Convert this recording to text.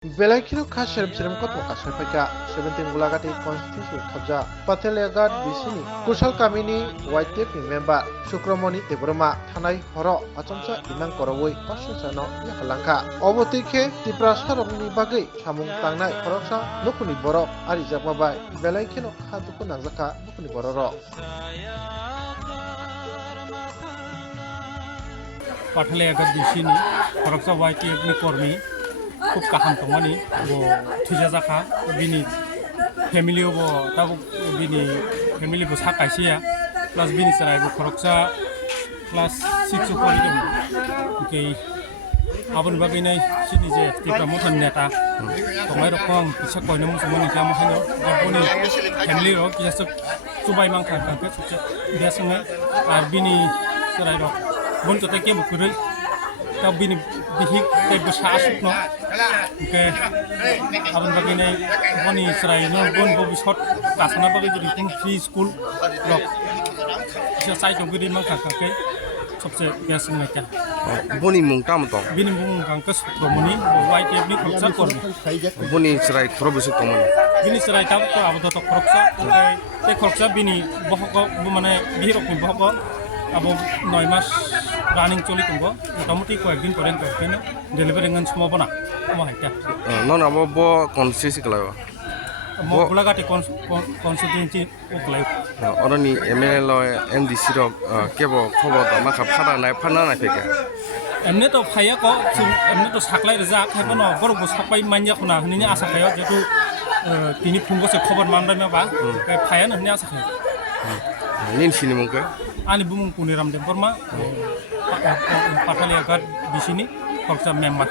Belakiro ka serem kot ka serpeka 17 gulagati constitution khabja Patelegat bisini Kushal Kamini White ni member Shukromoni Tebroma Thanai Horo Achomsa Imang Korowoi Ososano Yakalangka Obotike Tipra Sarokni Bagai Samung Tangnai Koroksa Nukuni Borok Ari Jakmabai Belakiro ka Dukun Nangzaka Nukuni Bororo Patelegat bisini Koroksa White ni Kormi খুব কাহাম তমানি বো Thuja জাখা বিনি family বো তাবো বিনি family বো সাকাইছিয়া plus বিনি সারাই বো খরকসা class 6 পড়ি দম ওকে আবন বাগै নাই সিনি যে টিপ্রা মথন নেতা তমাই রকম পিছা কইনো মুসুমনি কাম হানো বনি ফ্যামিলি র কিসা সুবাই মাংখা কাকে সুচে বিয়াসঙ্গে আর বিনি সারাই র বন জতে কে মুকুরই tao bini bihik tei besa asukno ke abon bagine boni srai no bon bo bisot kasana bagi jadi kun free school lok se sai to gidi mang ka ke सबसे बेस्ट नका बनि मुं काम दं बिनि मुं गांका सुत्रमनि वाइ टेबनि खरसा करनि बनि सराय खरबसु कमन बिनि सराय ताब तो आबो तो खरसा ते खरसा बिनि बहक माने बिरकनि बहक आबो 9 मास রানিং চলি তুঙ্গ মোটামুটি কয়েকদিন পরে কেন ডেলিভারি গান সম্ভাবনা আমার হাইটা নন আবো ব কনসিসি কলায় গোলাঘাটি কনস্টিটিউয়েন্সি ওকলাই অরনি এমএলএ ল এমডিসি র কেব খবর মাখা ফাদা নাই ফানা নাই ফেকে এমনি তো ফাইয়া ক এমনি তো সাকলাই রেজা খাইব ন বড় সাপাই মাইয়া খনা হনি আশা খায় যেহেতু তিনি ফুঙ্গসে খবর মানবাই মাবা ফাইয়া হনি আশা খায় নিন সিনি মুকে ani bumung Puniram Demporma Patelegat di sini korsa member